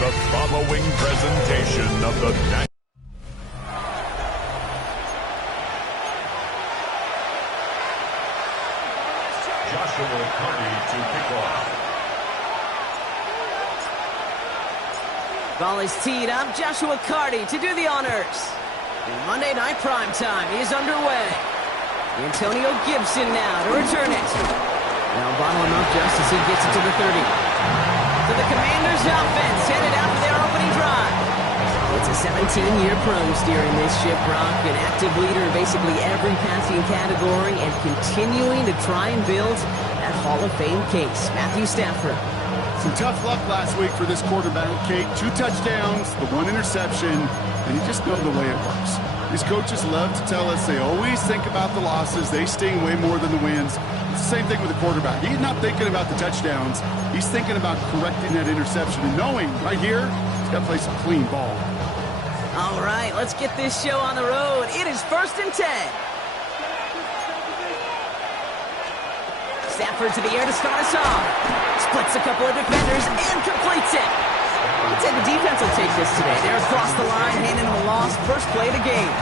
the following presentation of the Joshua Carty to kick off. Ball is teed up. Joshua Carty to do the honors. In Monday Night Primetime is underway. Antonio Gibson now to return it. Now bottle him up just as he gets it to the 30. So the Commanders' offense headed out for their opening drive. It's a 17-year pro steering this ship, Brock, an active leader in basically every passing category and continuing to try and build that Hall of Fame case. Matthew Stafford. Some tough luck last week for this quarterback, Kate. 2 touchdowns, the 1 interception, and you just know the way it works. These coaches love to tell us they always think about the losses. They sting way more than the wins. It's the same thing with the quarterback. He's not thinking about the touchdowns. He's thinking about correcting that interception and knowing right here he's got to play some clean ball. All right, let's get this show on the road. It is 1st and 10. Stafford to the air to start us off. Splits a couple of defenders and completes it. I'd say the defense will take this today. They're across the line, handing them a loss. First play of the game.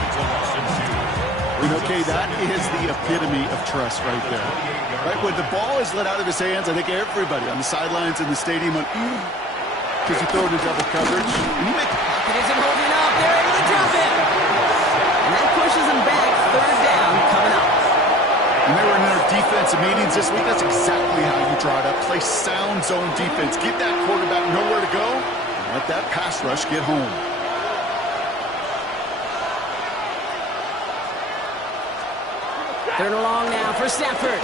You know, Kay, that is the epitome of trust right there. Right, when the ball is let out of his hands, I think everybody on the sidelines in the stadium went, because you throw it in double coverage. And you make it isn't holding up. They're able to drop it. And that pushes them back. 3rd down coming up. When they were in their defensive meetings this week, that's exactly how you draw it up. Play sound zone defense. Give that quarterback nowhere to go. And let that pass rush get home. Third and long now for Stafford.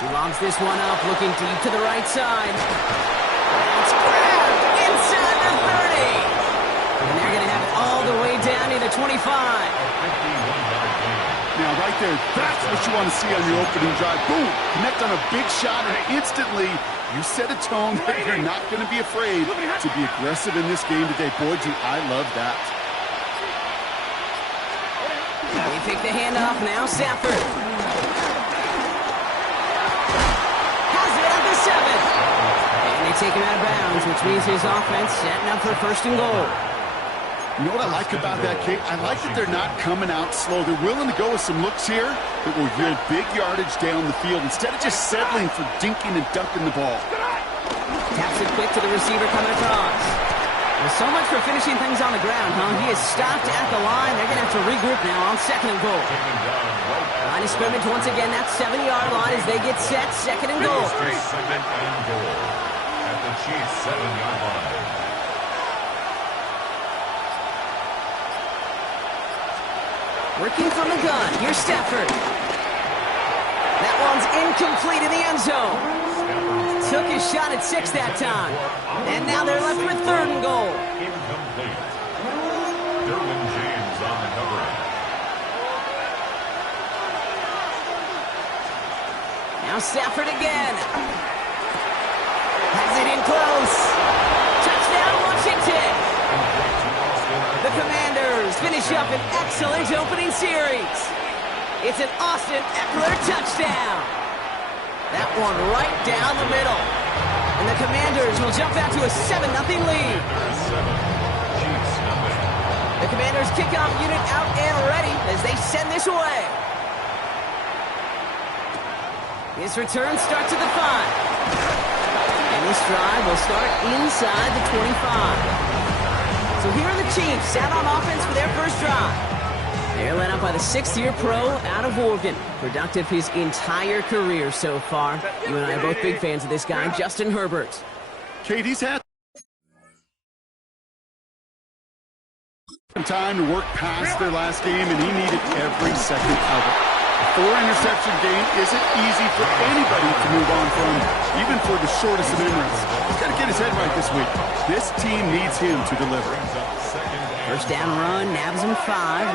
He lobs this one up, looking deep to the right side. And it's grabbed inside the 30. And they're going to have it all the way down to the 25. Now, right there, that's what you want to see on your opening drive. Boom! Connect on a big shot, and instantly you set a tone that you're not going to be afraid to be aggressive in this game today. Boy, do I love that. They pick the handoff now, Stafford. Has it at the 7. And they take him out of bounds, which means his offense setting up for 1st and goal. You know what I like about that, Kate? I like that they're not coming out slow. They're willing to go with some looks here that will yield big yardage down the field instead of just settling for dinking and dunking the ball. Taps it quick to the receiver coming across. Well, so much for finishing things on the ground, huh? He is stopped at the line. They're going to have to regroup now on 2nd and goal. Line of scrimmage once again, that 7-yard line as they get set. 2nd and goal. 2nd and goal at the Chiefs' 7-yard line. Working from the gun. Here's Stafford. That one's incomplete in the end zone. Took his shot at 6 that time. And now they're left with 3rd and goal. Incomplete. Derwin James on the cover. Now Stafford again. Has it in close. Touchdown, Washington. The Commanders finish up an excellent opening series. It's an Austin Eckler touchdown. That one right down the middle. And the Commanders will jump out to a 7-0 lead. The Commanders kickoff unit out and ready as they send this away. His return starts at the 5. And this drive will start inside the 25. So here are the Chiefs out on offense for their first drive. They're led up by the 6th-year pro out of Oregon. Productive his entire career so far. You and I are both big fans of this guy, Justin Herbert. Kate, he's had some time to work past their last game, and he needed every second of it. A 4-interception game isn't easy for anybody to move on from, even for the shortest of memories. He's got to get his head right this week. This team needs him to deliver. First down run, nabs him 5,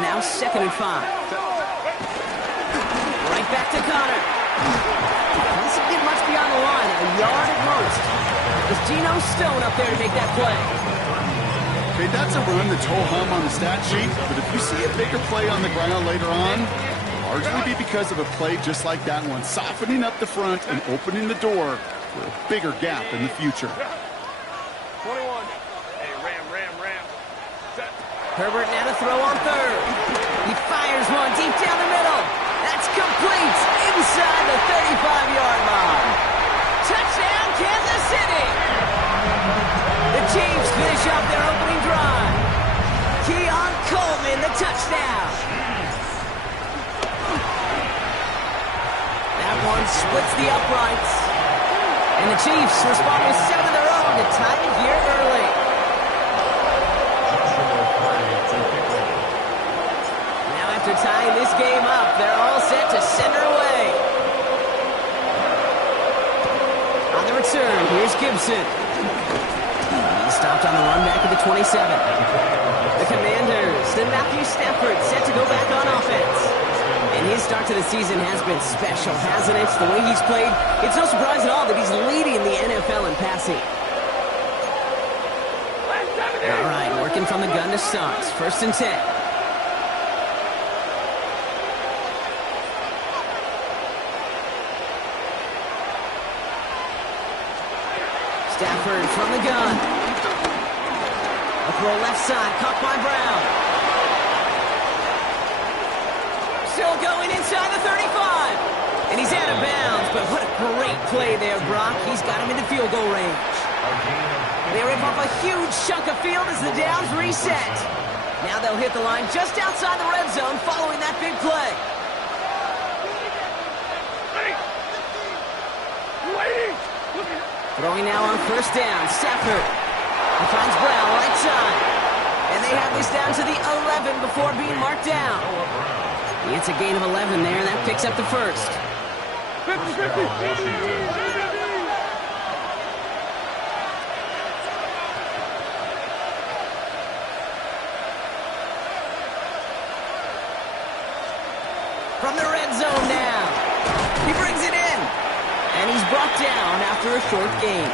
now 2nd and 5. Right back to Connor. Doesn't get much beyond the line, a yard at most. There's Geno Stone up there to make that play. Okay, that's a run that's ho-hum on the stat sheet, but if you see a bigger play on the ground later on, largely be because of a play just like that one, softening up the front and opening the door for a bigger gap in the future. Herbert now to throw on third. He fires one deep down the middle. That's complete inside the 35-yard line. Touchdown, Kansas City! The Chiefs finish up their opening drive. Keon Coleman, the touchdown. That one splits the uprights. And the Chiefs respond with 7 of their own to tie it here early. Now after tying this game up, they're all set to send her away. On the return, here's Gibson. He stopped on the run back at the 27. The Commanders, then Matthew Stafford set to go back on offense. And his start to the season has been special, hasn't it? The way he's played, it's no surprise at all that he's leading the NFL in passing. All right, working from the gun to start. 1st and 10. Stafford from the gun. A throw left side, caught by Brown. Still going inside the 35. And he's out of bounds, but what a great play there, Brock. He's got him into field goal range. They rip off a huge chunk of field as the downs reset. Now they'll hit the line just outside the red zone following that big play. Throwing now on 1st down, Stafford. He finds Brown right side. And they have this down to the 11 before being marked down. It's a gain of 11 there, and that picks up the first. From the red zone now. He brings it in. And he's brought down after a short gain.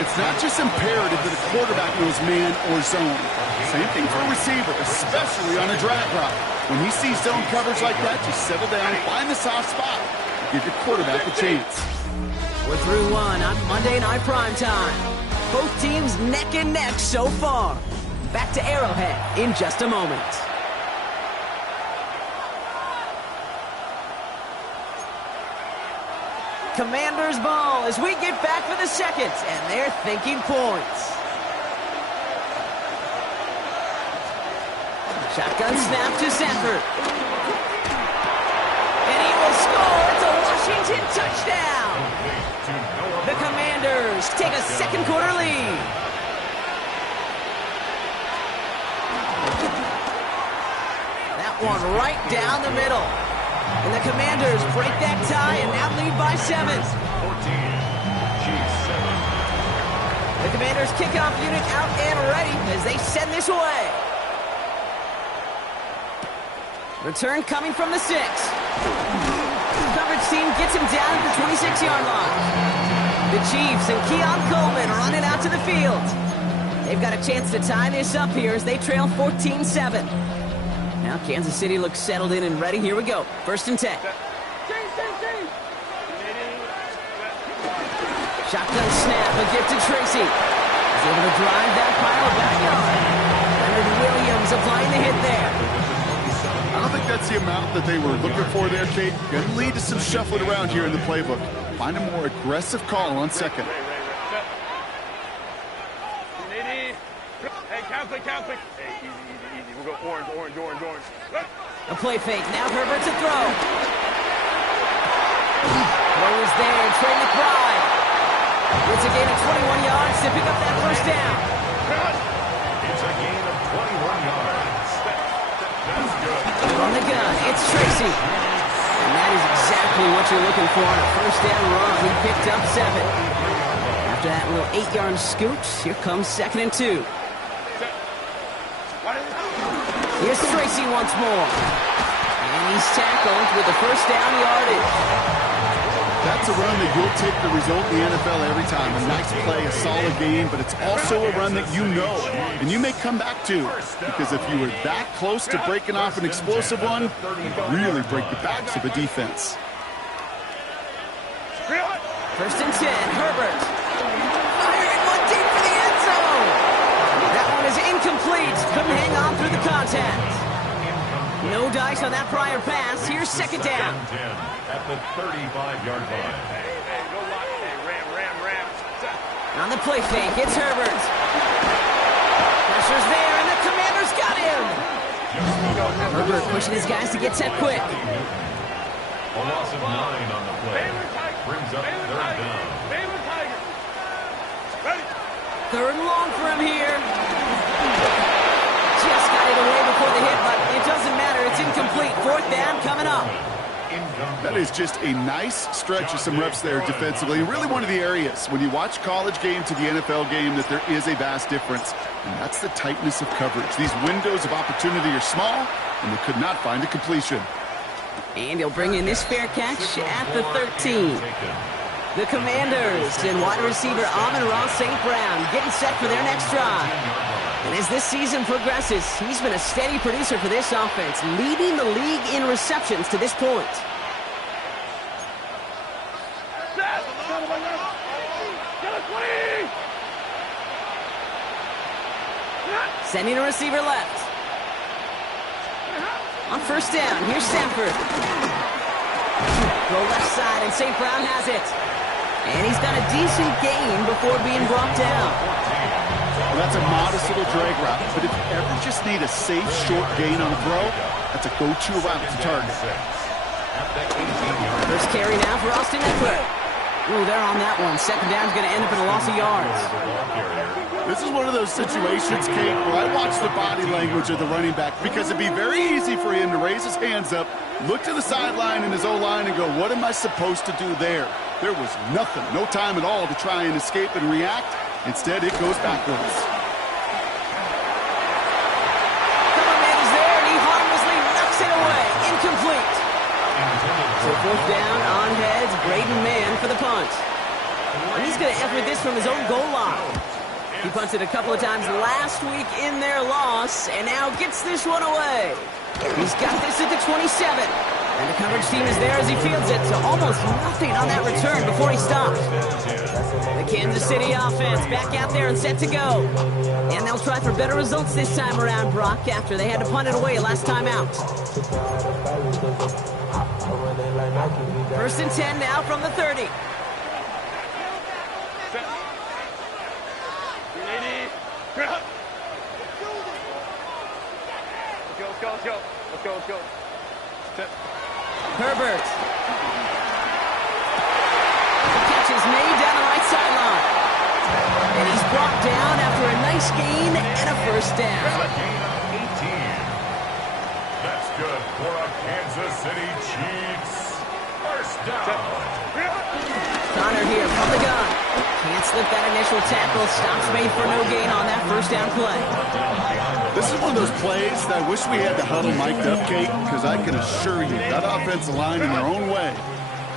It's not just imperative that a quarterback knows man or zone. Same thing for a receiver, especially on a drag route. When he sees zone coverage like that, just settle down, find the soft spot, give your quarterback a chance. We're through one on Monday Night Primetime. Both teams neck and neck so far. Back to Arrowhead in just a moment. Commanders ball as we get back for the second, and they're thinking points. Shotgun snap to Stafford. And he will score. It's a Washington touchdown. The Commanders take a second quarter lead. That one right down the middle. And the Commanders break that tie and now lead by 7. 14, G7. The Commanders kickoff unit out and ready as they send this away. Return coming from the 6. Coverage team gets him down at the 26-yard line. The Chiefs and Keon Coleman running out to the field. They've got a chance to tie this up here as they trail 14-7. Now Kansas City looks settled in and ready. Here we go. 1st and 10. Shotgun snap, a gift to Tracy. He's able to drive that pile of backyard. Leonard Williams applying the hit there. I don't think that's the amount that they were looking for there, Kate. Going to lead to some shuffling around here in the playbook. Find a more aggressive call on 2nd. Hey, Catholic. Hey, easy. We'll go orange. A play fake. Now Herbert to throw. Throw is there. Trey McBride. It's a gain of 21 yards to pick up that 1st down. It's a gain of 21 yards. That's good. On the gun, it's Tracy. And that is exactly what you're looking for on a 1st down run. He picked up 7. After that little 8-yard scoot, here comes 2nd and 2. Here's Tracy once more. And he's tackled with the 1st down yardage. That's a run that you'll take the result in the NFL every time. A nice play, a solid game, but it's also a run that you know and you may come back to. Because if you were that close to breaking off an explosive one, you really break the backs of a defense. 1st and 10, Herbert. Firing one deep for the end zone. That one is incomplete. incomplete. Couldn't hang on through the contact. No dice on that prior pass. Here's second down. 10 at the 35-yard line. Hey, go lock. Hey, ram. On the play fake, it's Herbert. Pressure's there, and the Commanders got him. Herbert pushing his guys to get set quick. A loss of 9 on the play. Brings up third down. Third and long for him here. Just got it away before the hit, but it doesn't matter. It's incomplete. Fourth down coming up. That is just a nice stretch of some reps there defensively. Really one of the areas when you watch college game to the NFL game that there is a vast difference. And that's the tightness of coverage. These windows of opportunity are small, and they could not find a completion. And he'll bring in this fair catch at the 13. The Commanders and wide receiver Amon-Ra St. Brown getting set for their next drive. And as this season progresses, he's been a steady producer for this offense, leading the league in receptions to this point. Sending a receiver left. On first down, here's Sanford. Throw left side, and St. Brown has it. And he's done a decent gain before being brought down. Well, that's a modest little drag route, but if you ever just need a safe, short gain on a throw, that's a go-to route to target. First carry now for Austin Eckler. Ooh, they're on that one. Second down's going to end up in a loss of yards. This is one of those situations, Kate, where I watch the body language of the running back because it'd be very easy for him to raise his hands up, look to the sideline in his O-line and go, what am I supposed to do there? There was nothing, no time at all to try and escape and react. Instead, it goes backwards. Coverman's there, and he harmlessly knocks it away. Incomplete. So fourth down, on heads, Braden Mann for the punt. And he's going to effort this from his own goal line. He punted a couple of times last week in their loss, and now gets this one away. He's got this at the 27. And the coverage team is there as he fields it, so almost nothing on that return before he stops. The Kansas City offense back out there and set to go. And they'll try for better results this time around, Brock, after they had to punt it away last time out. First and 10 now from the 30. Let's go. Herbert. The catch is made down the right sideline. And he's brought down after a nice gain and a first down. A gain of 18. That's good for a Kansas City Chiefs. First down. Connor here from the gun. Can't slip that initial tackle. Stops made for no gain on that first down play. This is one of those plays that I wish we had the huddle mic'd up, Kate, because I can assure you that offensive line in their own way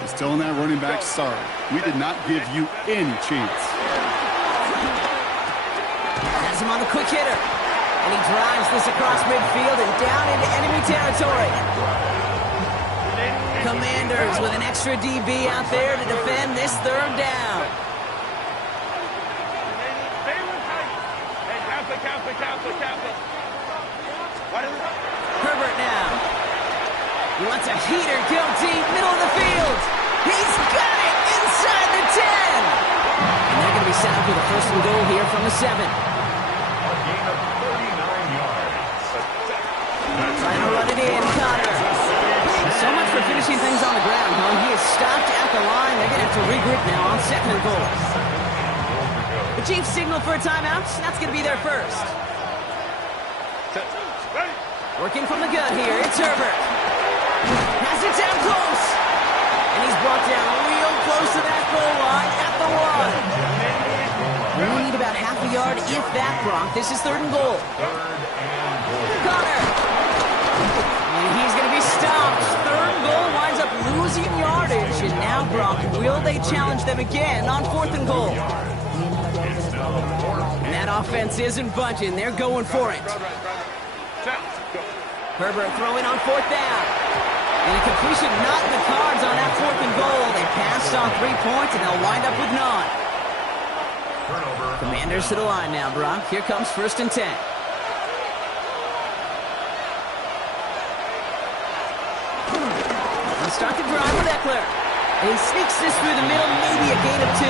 is telling that running back, sorry, we did not give you any chance. Has him on the quick hitter. And he drives this across midfield and down into enemy territory. Commanders with an extra DB out there to defend this third down. Herbert now. He wants a heater, go deep, middle of the field. He's got it inside the 10. And they're going to be set up for the first and goal here from the 7. A gain of 39 yards. Trying to run it in, Connor. So much for finishing things on the ground, huh? He is stopped at the line. They're going to have to regroup now on second and goal. The Chiefs signal for a timeout. That's going to be their first. Working from the gun here, it's Herbert. Has it down close. And he's brought down real close to that goal line at the 1. Only need about half a yard, if that, Brock. This is third and goal. Connor. And he's going to be stopped. Third and goal winds up losing yardage. And now, Brock, will they challenge them again on fourth and goal? And that offense isn't budging. They're going for it. Herbert throwing on fourth down. And a completion not in the cards on that fourth and goal. They passed on 3 points, and they'll wind up with none. Commanders to the line now, Brock. Here comes first and 10. start the drive with Eckler. And he sneaks this through the middle, maybe a gain of 2.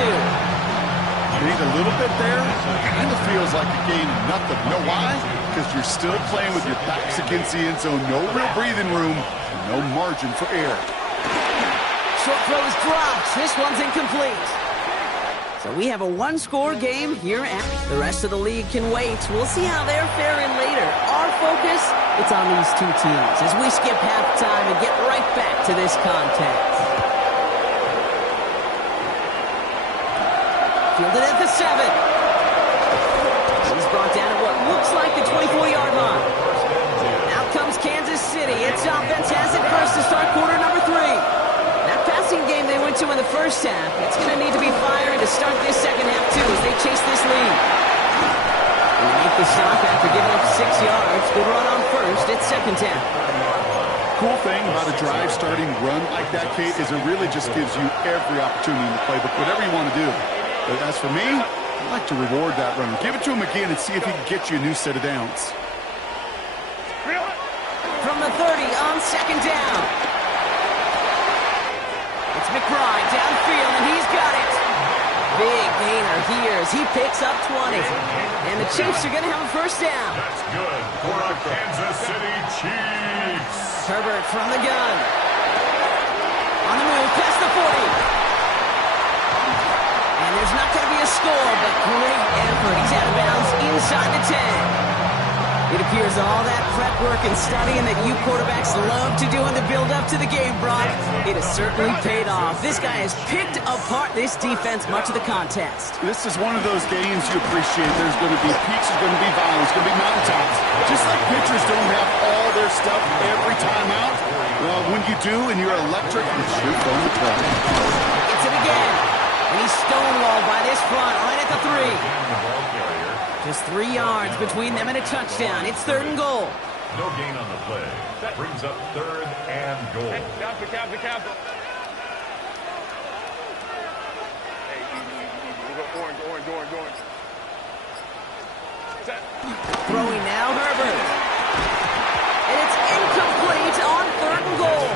Gained a little bit there. Kind of feels like a gain of nothing. You know why? Because you're still playing with your backs against the end zone. No real breathing room. No margin for error. Short throw is dropped. This one's incomplete. So we have a one-score game here at the rest of the league can wait. We'll see how they're faring later. Our focus, it's on these two teams as we skip halftime and get right back to this contest. Fielded at the 7. He's brought down at what looks like the 24-yard line. Out comes Kansas City. Its offense has it first to start quarter number 3. That passing game they went to in the first half, it's going to need to be firing to start this second half, too, as they chase this lead. And they make the stop after giving up 6 yards. Good run on first. It's second down. Cool thing about a drive starting run like that, Kate, is it really just gives you every opportunity in the playbook, whatever you want to do. But as for me, I'd like to reward that run. Give it to him again and see if he can get you a new set of downs. From the 30 on second down. It's McBride downfield, and he's got it. Big gainer here as he picks up 20. And the Chiefs are going to have a first down. That's good for the Kansas City Chiefs. Herbert from the gun. On the move, past the 40. And there's not going to be a score, but great effort. He's out of bounds inside the 10. It appears all that prep work and studying that you quarterbacks love to do in the build-up to the game, Brock, it has certainly paid off. This guy has picked apart this defense much of the contest. This is one of those games you appreciate. There's going to be peaks, there's going to be valleys, there's going to be mountaintops. Just like pitchers don't have all their stuff every time out, well, when you do and you're electric, it's your fun to play. It's it again. And he's stonewalled by this front right at the 3. Just 3 yards between them and a touchdown. It's 3rd and goal. No gain on the play. That brings up 3rd and goal. Captain. Hey, easy. We'll go orange. Throwing now, Herbert. And it's incomplete on 3rd and goal.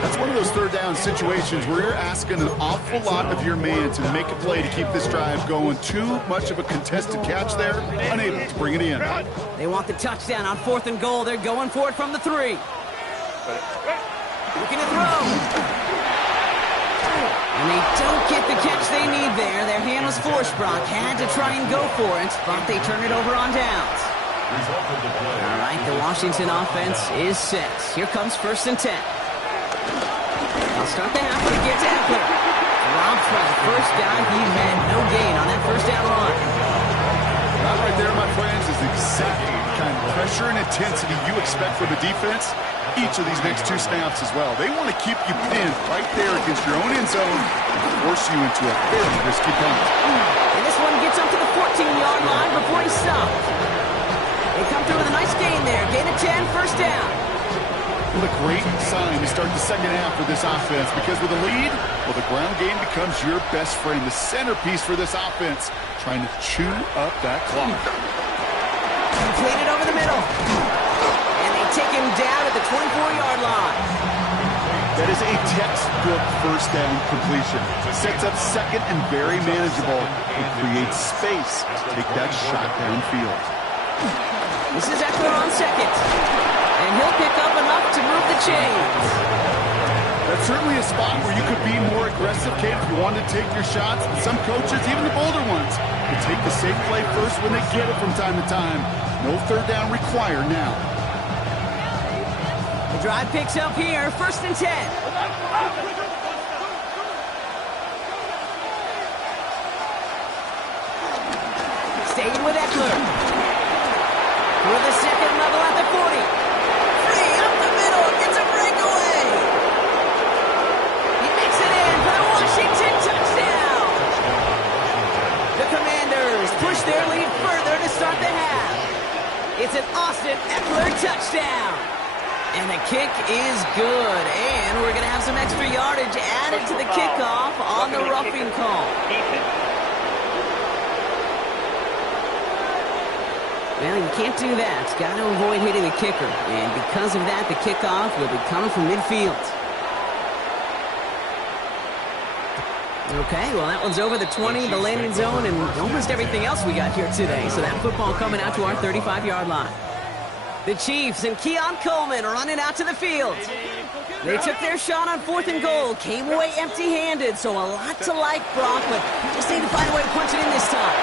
That's one of those third down situations where you're asking an awful lot of your man to make a play to keep this drive going. Too much of a contested catch there, unable to bring it in. They want the touchdown on 4th and goal. They're going for it from the 3. Looking to throw. And they don't get the catch they need there. Their hand was forced, Brock. Had to try and go for it, but they turn it over on downs. All right, the Washington offense is set. Here comes 1st and 10. I'll start the half when it gets Eckler. Rob's for the first down. He had no gain on that first down run. That right there, my friends, is exactly the kind of pressure and intensity you expect from the defense each of these next 2 snaps as well. They want to keep you pinned right there against your own end zone and force you into a very risky punt. And this one gets up to the 14-yard line before he's stopped. They come through with a nice gain there. Gain of 10, first down. What a great sign to start the second half for this offense, because with a lead, well, the ground game becomes your best friend, the centerpiece for this offense, trying to chew up that clock. Completed over the middle. And they take him down at the 24-yard line. That is a textbook first down completion. Sets up second and very manageable and creates space to take that shot downfield. This is Eckler on second. And he'll pick up enough to move the chains. That's certainly a spot where you could be more aggressive, Kate, if you wanted to take your shots. And some coaches, even the bolder ones, will take the safe play first when they get it from time to time. No third down required now. The drive picks up here, 1st and 10. Staying with Eckler. With the second level at the 40. Free up the middle, gets a breakaway. He makes it in for the Washington touchdown. The Commanders push their lead further to start the half. It's an Austin Eckler touchdown. And the kick is good. And we're going to have some extra yardage added to the kickoff on the roughing call. Well, you can't do that. Got to avoid hitting the kicker. And because of that, the kickoff will be coming from midfield. Okay, well, that one's over the 20, the landing zone, and almost everything else we got here today. So that football coming out to our 35-yard line. The Chiefs and Keon Coleman running out to the field. They took their shot on 4th and goal, came away empty-handed, so a lot to like, Brock, but just need to find a way to punch it in this time.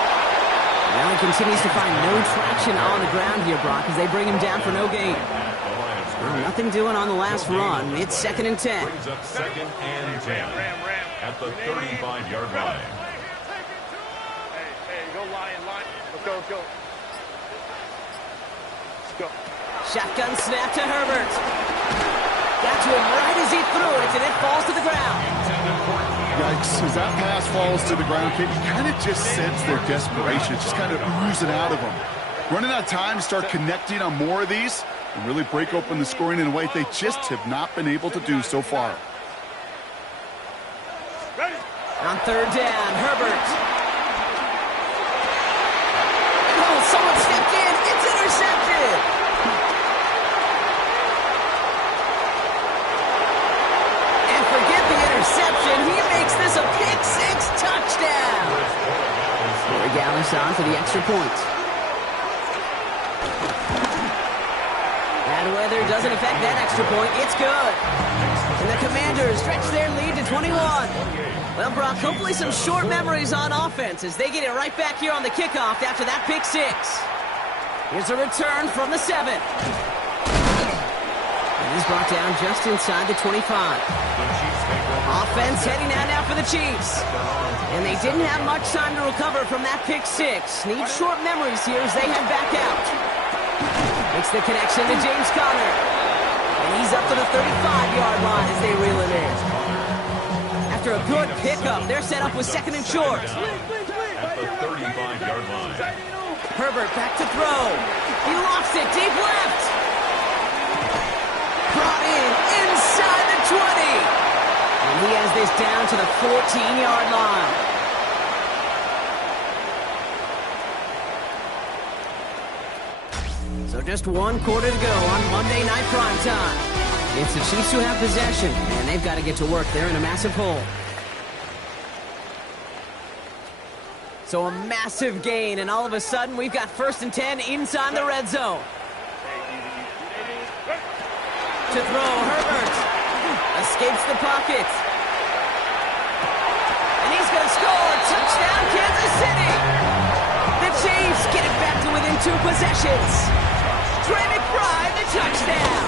Allen continues to find no traction on the ground here, Brock, as they bring him down for no gain. Well, nothing doing on the last run. It's 2nd and 10. Brings up 2nd and 10 at the 35-yard line. Hey, go line. Let's go. Let's go. Shotgun snap to Herbert. Got to him right as he threw it, and it falls to the ground. Yikes, as that pass falls to the ground, Kate, you kind of just sense their desperation. It's just kind of oozing out of them. Running out of time to start connecting on more of these and really break open the scoring in a way they just have not been able to do so far. Ready? On 3rd down, Herbert. Oh, someone stepped in. It's intercepted. And forget the interception. He makes this a pick-6 touchdown. Corey Gallis on for the extra point. Bad weather doesn't affect that extra point. It's good. And the Commanders stretch their lead to 21. Well, Brock, hopefully some short memories on offense as they get it right back here on the kickoff after that pick-6. Here's a return from the 7. And he's brought down just inside the 25. Offense heading out now for the Chiefs. And they didn't have much time to recover from that pick-6. Need short memories here as they head back out. Makes the connection to James Conner. And he's up to the 35-yard line as they reel it in. After a good pickup, they're set up with 2nd and short. At the 35-yard line. Herbert back to throw. He lofts it deep left. Brought in inside the 20. And he has this down to the 14-yard line. So just 1 quarter to go on Monday Night Primetime. It's the Chiefs who have possession, and they've got to get to work. They're in a massive hole. So a massive gain, and all of a sudden we've got 1st and 10 inside the red zone. To throw, Herbert escapes the pocket. And he's going to score. Touchdown, Kansas City. The Chiefs get it back to within 2 possessions. Trey McBride, the touchdown.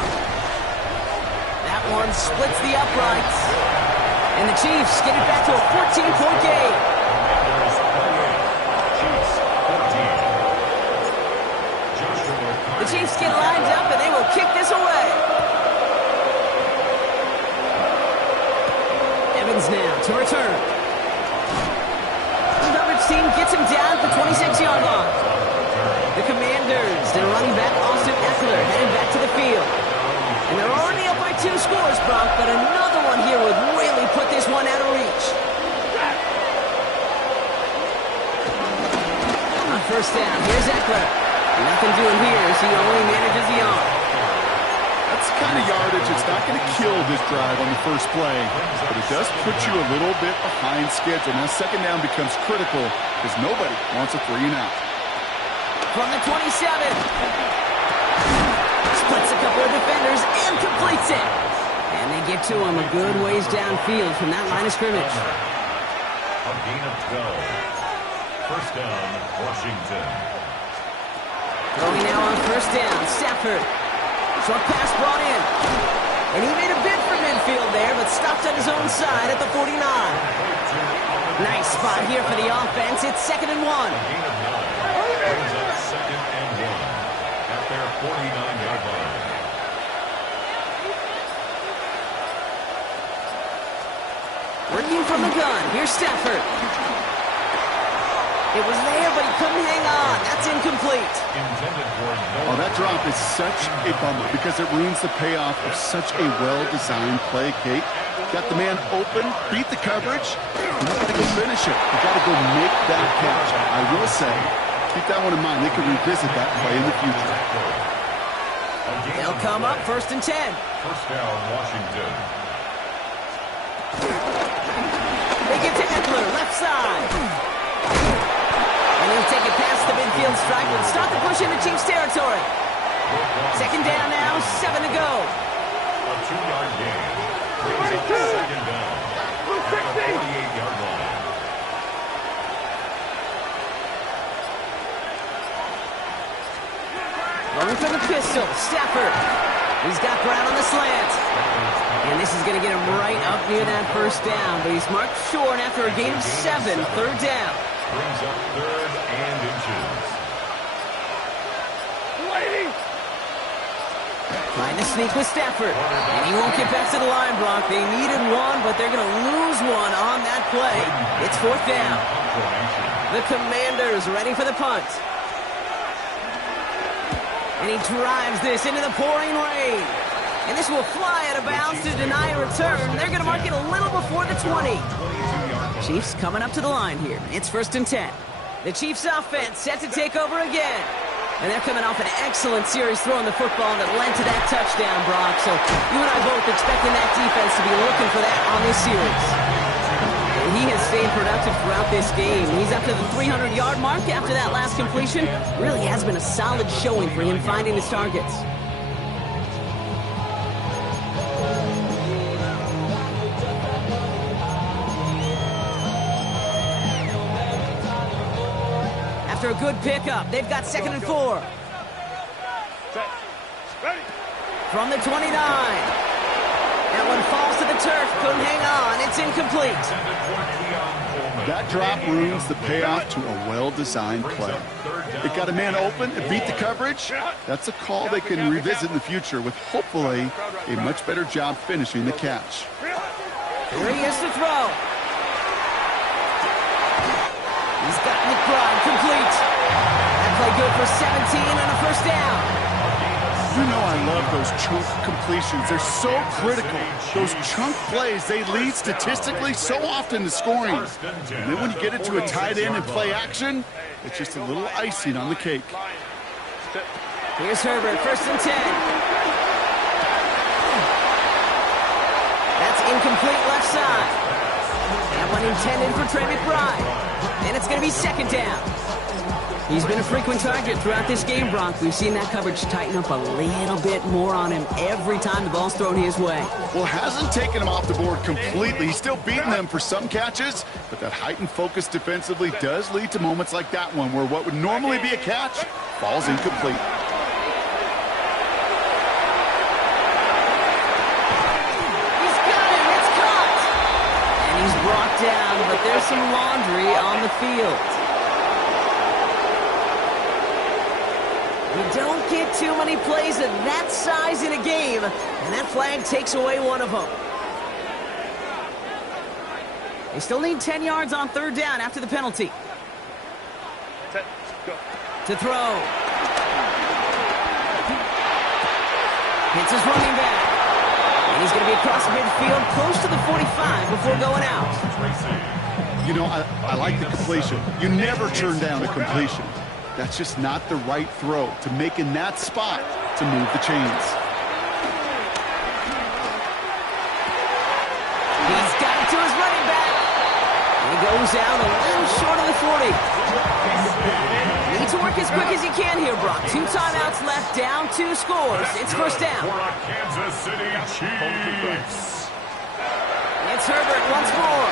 That one splits the uprights. And the Chiefs get it back to a 14-point game. The Chiefs get lined up and they will kick this away. Evans now to return. The coverage team gets him down at the 26-yard line. The Commanders, their running back Austin Eckler, heading back to the field. And they're already up by 2 scores, Brock, but another one here would really put this one out of reach. On 1st down, here's Eckler. Nothing doing here as he only manages the arm. That's the kind of yardage it's not going to kill this drive on the first play, but it does put you a little bit behind schedule. Now 2nd down becomes critical because nobody wants a 3 and out. From the 27. Splits a couple of defenders and completes it. And they get to him a good ways downfield from that line of scrimmage. A gain of 12. 1st down, Washington. Throwing now on 1st down, Stafford. Short pass brought in. And he made a bid for midfield there, but stopped on his own side at the 49. Nice spot here for the offense. It's 2nd and 1. A gain of 9. Brings up 2nd and 1 at their 49-yard line. Working from the gun. Here's Stafford. It was there, but he couldn't hang on. That's incomplete. Oh, that drop is such a bummer because it ruins the payoff of such a well-designed play, Kate. Got the man open, beat the coverage, and you got to go finish it. You got to go make that catch. I will say, keep that one in mind. They can revisit that play in the future. They'll come up 1st and 10. 1st down, Washington. They get to Eckler, left side. And he'll take it past the midfield striker and start the push into Chiefs territory. Second down now, 7 to go. A 2-yard gain. Brings up second down. At the 48-yard line. Going for the pistol, Stafford. He's got Brown on the slant. And this is going to get him right up near that first down. But he's marked short after a gain of 7, third down. Brings up third and inches. Trying to sneak with Stafford. And he won't get back to the line, Brock. They needed one, but they're going to lose one on that play. It's fourth down. The Commanders ready for the punt. And he drives this into the pouring rain. And this will fly out of bounds to deny a return. They're going to mark it a little before the 20. Chiefs coming up to the line here. It's first and 10. The Chiefs offense set to take over again. And they're coming off an excellent series throwing the football that led to that touchdown, Brock. So you and I both expecting that defense to be looking for that on this series. And he has stayed productive throughout this game. He's up to the 300-yard mark after that last completion. Really has been a solid showing for him finding his targets. After a good pickup, they've got second and 4. From the 29. That one falls to the turf, couldn't hang on, it's incomplete. That drop ruins the payoff to a well-designed play. It got a man open, it beat the coverage. That's a call they can revisit in the future with hopefully a much better job finishing the catch. Here he is to throw. He's got McBride complete. That play good for 17 and a first down. You know I love those chunk completions. They're so critical. Those chunk plays, they lead statistically so often to scoring. And then when you get it to a tight end and play action, it's just a little icing on the cake. Here's Herbert, first and 10. That's incomplete left side. That one intended for Trey McBride. And it's going to be second down. He's been a frequent target throughout this game, Brock. We've seen that coverage tighten up a little bit more on him every time the ball's thrown his way. Well, hasn't taken him off the board completely. He's still beating them for some catches, but that heightened focus defensively does lead to moments like that one where what would normally be a catch falls incomplete. He's got him. It's caught. And he's brought down, but there's some laundry on the field. You don't get too many plays of that size in a game, and that flag takes away one of them. They still need 10 yards on third down after the penalty. To throw. Hits his running back. And he's going to be across midfield close to the 45 before going out. You know, I like the completion. You never turn down a completion. That's just not the right throw to make in that spot to move the chains. He's got it to his running back. He goes out a little short of the 40. Needs to work as quick as he can here, Brock. 2 timeouts left, down 2 scores. It's first down. For a Kansas City Chiefs. It's Herbert once more.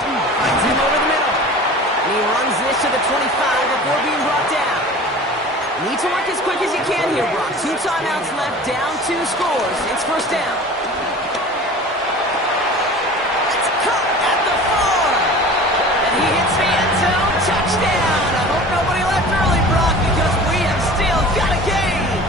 Finds him over the middle. And he runs this to the 25 before being brought down. Needs to work as quick as he can here, Brock. 2 timeouts left, down 2 scores. It's first down. It's caught at the 4. And he hits the end zone. Touchdown. I hope nobody left early, Brock, because we have still got a game.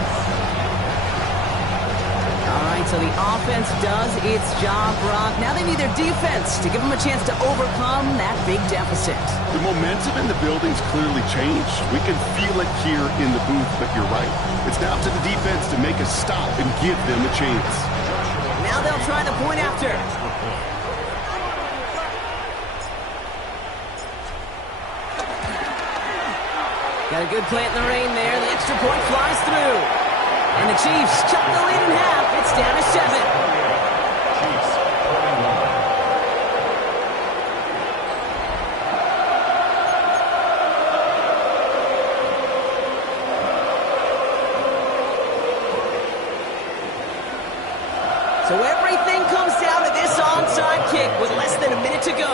All right, so the offense does its job, Brock. Now they need their defense to give them a chance to overcome that big deficit. The momentum in the building's clearly changed. We can feel it here in the booth, but you're right. It's now to the defense to make a stop and give them a chance. Now they'll try the point after. Got a good play in the rain there. The extra point flies through. And the Chiefs chop the lead in half. It's down to 7. Chiefs 41. with less than a minute to go.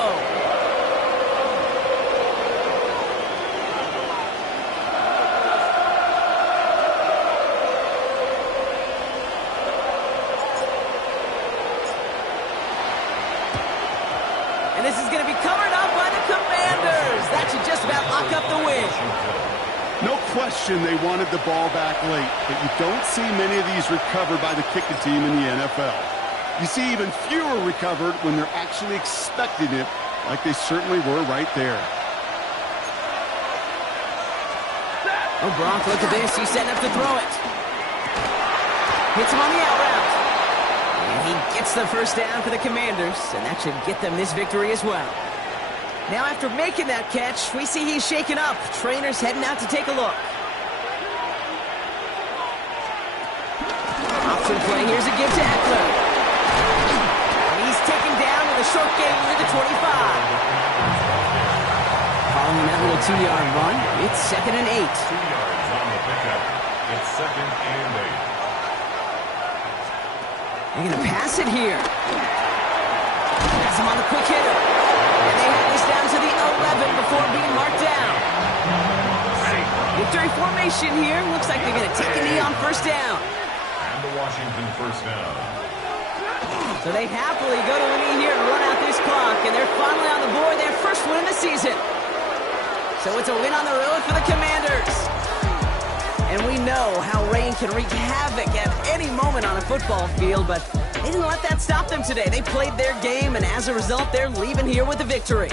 And this is going to be covered up by the Commanders. That should just about lock up the win. No question they wanted the ball back late, but you don't see many of these recovered by the kicking team in the NFL. You see even fewer recovered when they're actually expecting it, like they certainly were right there. Oh, Gronk, look at this. He's setting up to throw it. Hits him on the out route. And he gets the first down for the Commanders, and that should get them this victory as well. Now, after making that catch, we see he's shaken up. Trainer's heading out to take a look. Option play. Here's a give to Eckler. And he's taken down with a short gain to the 25. Following that little 2-yard run, it's 2nd and 8. 2 yards on the pickup. It's 2nd and 8. They're going to pass it here. Pass him on the quick hitter. And they have this down to the 11 before being marked down. Victory formation here. Looks like they're going to take a knee on first down. And the Washington first down. So they happily go to a knee here and run out this clock. And they're finally on the board, their first win of the season. So it's a win on the road for the Commanders. And we know how rain can wreak havoc at any moment on a football field, but they didn't let that stop them today. They played their game, and as a result, they're leaving here with a victory.